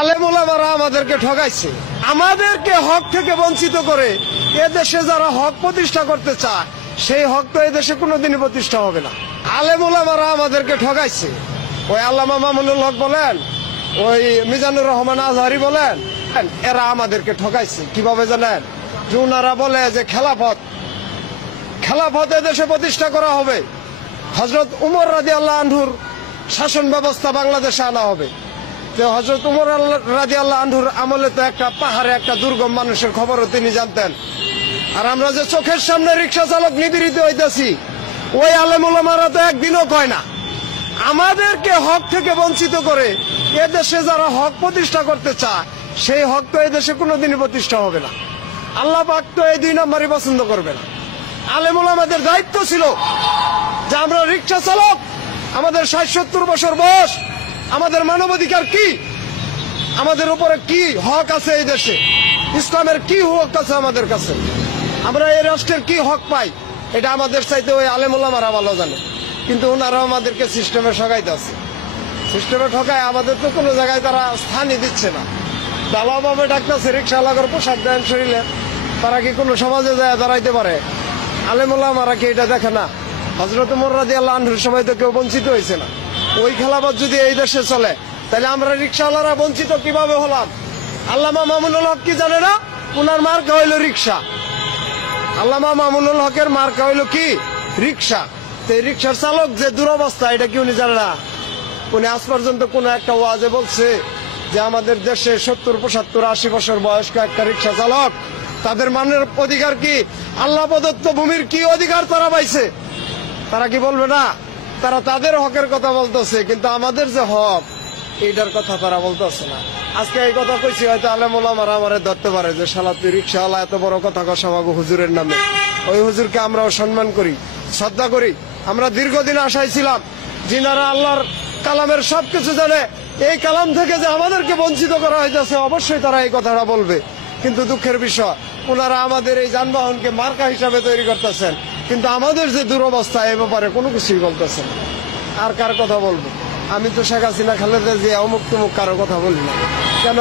আলেম ওলামারা আমাদেরকে ঠকাইছে, আমাদেরকে হক থেকে বঞ্চিত করে এদেশে যারা হক প্রতিষ্ঠা করতে চায় সেই হক তো এদেশে কোনোদিনই প্রতিষ্ঠা হবে না। আলেম ওলামারা আমাদেরকে ঠকাইছে। ওই আল্লামা মামুনুল হক বলেন, ওই মিজানুর রহমান আজহারি বলেন, এরা আমাদেরকে ঠকাইছে। কিভাবে জানেন? যে ওনারা বলে যে খেলাফত এদেশে প্রতিষ্ঠা করা হবে, হযরত উমর রাদিয়াল্লাহু আনহুর শাসন ব্যবস্থা বাংলাদেশে আনা হবে। তো হযরত উমর রাদিয়াল্লাহু আনহুর আমলে তো একটা পাহাড়ে একটা দুর্গম মানুষের খবরও তিনি জানতেন। আর আমরা যে চোখের সামনে রিক্সা চালক নিপীড়িত হইতেছি, ওই আলেম ওলামারা তো একদিনও কয় না। আমাদেরকে হক থেকে বঞ্চিত করে এদেশে যারা হক প্রতিষ্ঠা করতে চায় সেই হক তো এদেশে কোনোদিনই প্রতিষ্ঠা হবে না। আল্লাহ পাক তো এই 2 নম্বরই পছন্দ করবে না। আলেম ওলামাদের দায়িত্ব ছিল যে আমরা রিক্সা চালক, আমাদের 60-70 বছর বয়স, আমাদের মানবাধিকার কি, আমাদের উপরে কি হক আছে, এই দেশে ইসলামের কি হক আছে আমাদের কাছে, আমরা এই রাষ্ট্রের কি হক পাই, এটা আমাদের চাইতে ওই আলেম ওলামারা ভালো জানে। কিন্তু ওনারা আমাদেরকে সিস্টেমে ঠকাইতে আছে। সিস্টেমে ঠকায় আমাদের তো কোনো জায়গায় তারা স্থানই দিচ্ছে না। দালাভাবে ডাকতেছে, রিক্সাওয়ালাগর পোশাক দেন শরীরে, তারা কি কোনো সমাজে যায় দাঁড়াইতে পারে? আলেম ওলামারা কি এটা দেখে না? হযরত উমর রাদিয়াল্লাহু আনহুর সময় তো কেউ বঞ্চিত হয়েছে না। ওই খেলাফত যদি এই দেশে চলে তাহলে আমরা রিক্সাওয়ালারা বঞ্চিত কিভাবে হলাম? আল্লামা মামুনুল হক কি জানে না? উনার মার্কা হইল রিক্সা। আল্লামা মামুনুল হকের মার্কা হইল কি? রিক্সা। তো এই রিক্সার চালক যে দুরবস্থা, এটা কি উনি জানে না? উনি আজ পর্যন্ত কোন একটা ওয়াজে বলছে যে আমাদের দেশে 70, 75, 80 বছর বয়স্ক একটা রিক্সা চালক, তাদের মানের অধিকার কি? আল্লাহ প্রদত্ত ভূমির কি অধিকার তারা পাইছে? তারা কি বলবে না? তারা তাদের হকের কথা বলতেছে, কিন্তু আমাদের যে হক এইটার কথা তারা বলতেছে না। আজকে এই কথা কইছি, হয়তো আলেম ওলামারা আমারে ধরতে পারে যে শালা তুই রিক্সাওয়ালা, এত বড় কথা কস আমাকে হুজুরের নামে। ওই হুজুরকে আমরাও সম্মান করি, শ্রদ্ধা করি। আমরা দীর্ঘদিন আশায় ছিলাম যিনারা আল্লাহর কালামের সবকিছু জানে, এই কালাম থেকে যে আমাদেরকে বঞ্চিত করা হইতেছে, অবশ্যই তারা এই কথাটা বলবে। কিন্তু দুঃখের বিষয়, ওনারা আমাদের এই যানবাহনকে মার্কা হিসাবে তৈরি করতেছেন, কিন্তু আমাদের যে দুরবস্থা এ ব্যাপারে কোনো কিছুই বলতেছেন। আর কার কথা বলবো? আমি তো শেখ হাসিনা, খালেদা জিয়া, অমুক তুমুক কারো কথা বলি না। কেন?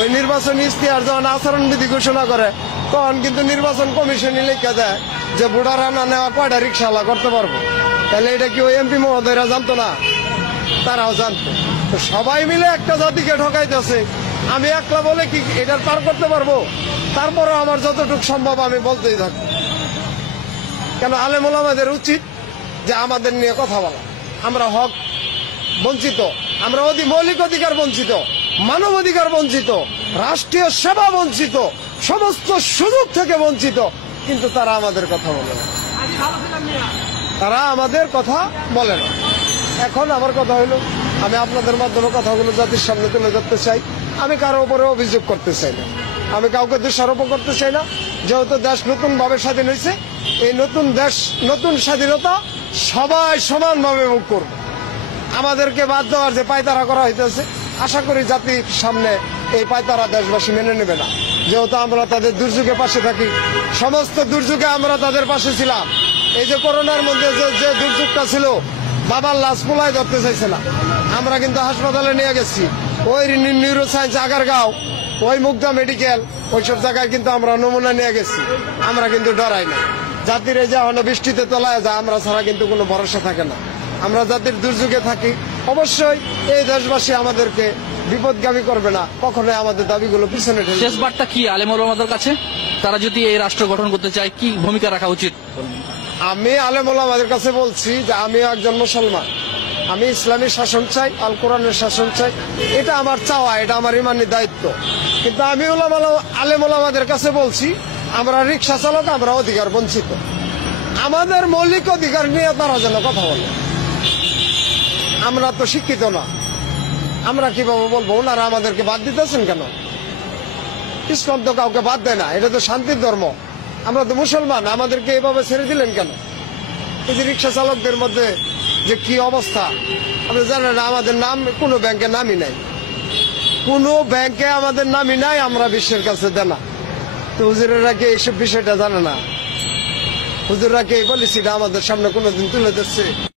ওই নির্বাচনী ইশতেহার যখন আচরণবিধি ঘোষণা করে তখন কিন্তু নির্বাচন কমিশনই লিখে দেয় যে বুড়ারা না নেওয়া কয়টা রিক্সাওয়ালা করতে পারবো। তাহলে এটা কি ওই এমপি মহোদয়রা জানতো না? তারাও জানতো। তো সবাই মিলে একটা জাতিকে ঠকাইতেছে। আমি একলা বলে কি এটার পার করতে পারবো? তারপরে আমার যতটুকু সম্ভব আমি বলতেই থাকবো। কেন? আলেম ওলামাদের উচিত যে আমাদের নিয়ে কথা বলা। আমরা হক বঞ্চিত, আমরা মৌলিক অধিকার বঞ্চিত, মানব অধিকার বঞ্চিত, রাষ্ট্রীয় সেবা বঞ্চিত, সমস্ত সুযোগ থেকে বঞ্চিত, কিন্তু তারা আমাদের কথা বলে না। তারা আমাদের কথা বলে না। এখন আমার কথা হলো, আমি আপনাদের মাধ্যমে কথাগুলো জাতির সামনে তুলে ধরতে চাই। আমি কারো উপরে অভিযোগ করতে চাই না, আমি কাউকে দোষারোপ করতে চাই না। যেহেতু দেশ নতুন ভাবে স্বাধীন হয়েছে, এই নতুন দেশ, নতুন স্বাধীনতা সবাই সমানভাবে ভোগ করবে। আমাদেরকে বাদ দেওয়ার যে পায়তারা করা হইতেছে, আশা করি জাতির সামনে এই পায়তারা দেশবাসী মেনে নেবে না। যেহেতু আমরা তাদের দুর্যোগে পাশে থাকি, সমস্ত দুর্যোগে আমরা তাদের পাশে ছিলাম। এই যে করোনার মধ্যে যে দুর্যোগটা ছিল, বাবার লাশ পোলায় ধরতে চাইছে না, আমরা কিন্তু হাসপাতালে নিয়ে গেছি। ওই নিউরো সায়েন্স আগারগাঁও, ওই মুগদা মেডিকেল, ওইসব জায়গায় কিন্তু আমরা নমুনা নিয়ে গেছি। আমরা কিন্তু ডরাই না। জাতির এই যে বৃষ্টিতে তলায় যায়, আমরা ছাড়া কিন্তু কোনো ভরসা থাকে না। আমরা জাতির দুর্যোগে থাকি। অবশ্যই এই দেশবাসী আমাদেরকে বিপদগামী করবে না, কখনোই আমাদের দাবিগুলো পিছনে ঠেলবে। শেষ বার্তা কি আলেম ওলামাদের কাছে? তারা যদি এই রাষ্ট্র গঠন করতে চায় কি ভূমিকা রাখা উচিত? আমি আলেম ওলামাদের কাছে বলছি যে আমিও একজন মুসলমান, আমি ইসলামী শাসন চাই, আল কোরআনের শাসন চাই। এটা আমার চাওয়া, এটা আমার ইমানি দায়িত্ব। কিন্তু আমি আলেম ওলামাদের কাছে বলছি, আমরা রিক্সা চালক, আমরা অধিকার বঞ্চিত। আমাদের মৌলিক অধিকার নিয়ে তারা যেন কথা বলে। আমরা তো শিক্ষিত না, আমরা কিভাবে বলবো? ওনারা আমাদেরকে বাদ দিতেছেন কেন? ইসলাম তো কাউকে বাদ দেয় না, এটা তো শান্তির ধর্ম। আমরা তো মুসলমান, আমাদেরকে এভাবে ছেড়ে দিলেন কেন? এই যে রিক্সা চালকদের মধ্যে যে কি অবস্থা, আপনি জানেন না? আমাদের নাম কোনো ব্যাংকে নামই নাই, কোনো ব্যাংকে আমাদের নামই নাই, আমরা বিশ্বের কাছে দেনা। তো হুজুরেরা কি এইসব বিষয়টা জানে না? হুজুররা কি এই পলিসিটা আমাদের সামনে কোনোদিন তুলে ধরছে?